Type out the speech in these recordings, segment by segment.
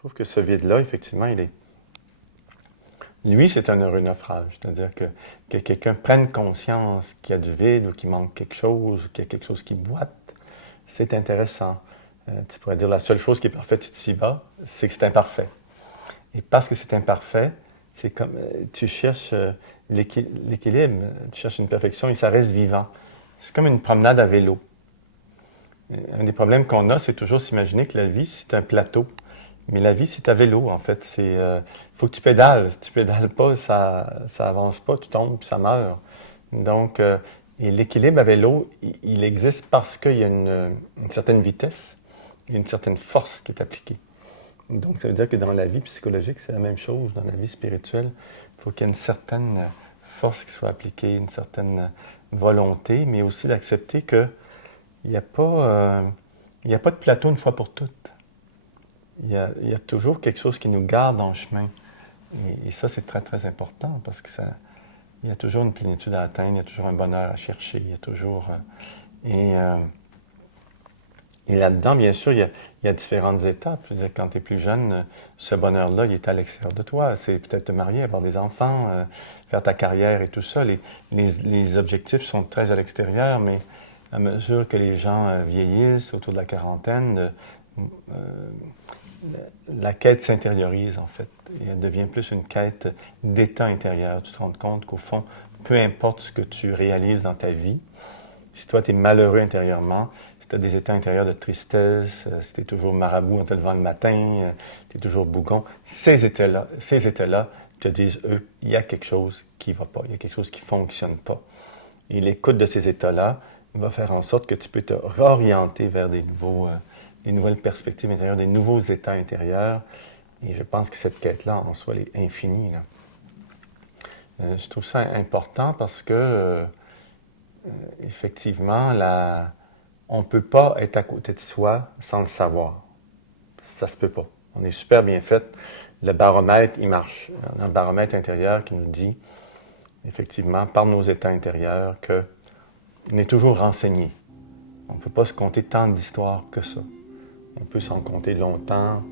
trouve que ce vide-là, effectivement, lui, c'est un heureux naufrage. C'est-à-dire que quelqu'un prenne conscience qu'il y a du vide ou qu'il manque quelque chose, qu'il y a quelque chose qui boite, c'est intéressant. Tu pourrais dire la seule chose qui est parfaite ici-bas, c'est que c'est imparfait. Et parce que c'est imparfait, c'est comme tu cherches l'équilibre, tu cherches une perfection et ça reste vivant. C'est comme une promenade à vélo. Un des problèmes qu'on a, c'est toujours s'imaginer que la vie, c'est un plateau. Mais la vie, c'est à vélo, en fait. Faut que tu pédales. Si tu pédales pas, ça avance pas, tu tombes, puis ça meurt. Donc, et l'équilibre à vélo, il existe parce qu'il y a une certaine vitesse, il y a une certaine force qui est appliquée. Donc, ça veut dire que dans la vie psychologique, c'est la même chose. Dans la vie spirituelle, il faut qu'il y ait une certaine force qui soit appliquée, une certaine volonté, mais aussi d'accepter qu'il n'y a pas de plateau une fois pour toutes. Il y a toujours quelque chose qui nous garde en chemin. Et ça, c'est très, très important parce que il y a toujours une plénitude à atteindre, il y a toujours un bonheur à chercher, il y a toujours... Et là-dedans, bien sûr, il y a différentes étapes. Je veux dire, quand tu es plus jeune, ce bonheur-là, il est à l'extérieur de toi. C'est peut-être te marier, avoir des enfants, faire ta carrière et tout ça. Les objectifs sont très à l'extérieur, mais à mesure que les gens vieillissent, autour de la quarantaine, la quête s'intériorise, en fait. Et elle devient plus une quête d'état intérieur. Tu te rends compte qu'au fond, peu importe ce que tu réalises dans ta vie, si toi, tu es malheureux intérieurement, si tu as des états intérieurs de tristesse, si tu es toujours marabout en te levant le matin, tu es toujours bougon, ces états-là te disent, eux, il y a quelque chose qui ne va pas, il y a quelque chose qui ne fonctionne pas. Et l'écoute de ces états-là va faire en sorte que tu peux te réorienter vers des nouvelles perspectives intérieures, des nouveaux états intérieurs. Et je pense que cette quête-là, en soi, elle est infinie, là. Je trouve ça important parce que effectivement, on ne peut pas être à côté de soi sans le savoir. Ça se peut pas. On est super bien fait. Le baromètre, il marche. On a un baromètre intérieur qui nous dit, effectivement, par nos états intérieurs, qu'on est toujours renseigné. On ne peut pas se compter tant d'histoires que ça. On peut s'en compter longtemps,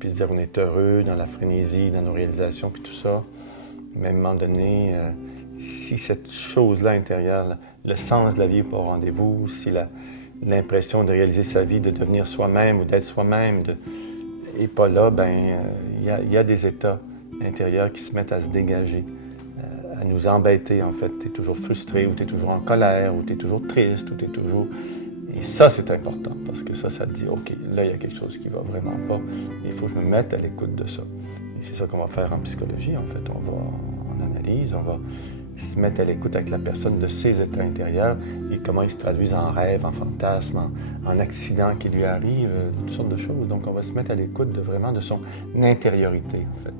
puis se dire qu'on est heureux dans la frénésie, dans nos réalisations, puis tout ça. Mais à un moment donné, si cette chose-là intérieure, le sens de la vie n'est pas au rendez-vous, si l'impression de réaliser sa vie, de devenir soi-même ou d'être soi-même n'est pas là, il y a des états intérieurs qui se mettent à se dégager, à nous embêter, en fait. Tu es toujours frustré, ou tu es toujours en colère, ou tu es toujours triste, ou tu es toujours... Et ça, c'est important, parce que ça te dit, OK, là, il y a quelque chose qui ne va vraiment pas. Il faut que je me mette à l'écoute de ça. Et c'est ça qu'on va faire en psychologie, en fait. On va en analyse, on va se mettre à l'écoute avec la personne de ses états intérieurs et comment ils se traduisent en rêve, en fantasme, en accident qui lui arrive, toutes sortes de choses. Donc, on va se mettre à l'écoute vraiment de son intériorité, en fait.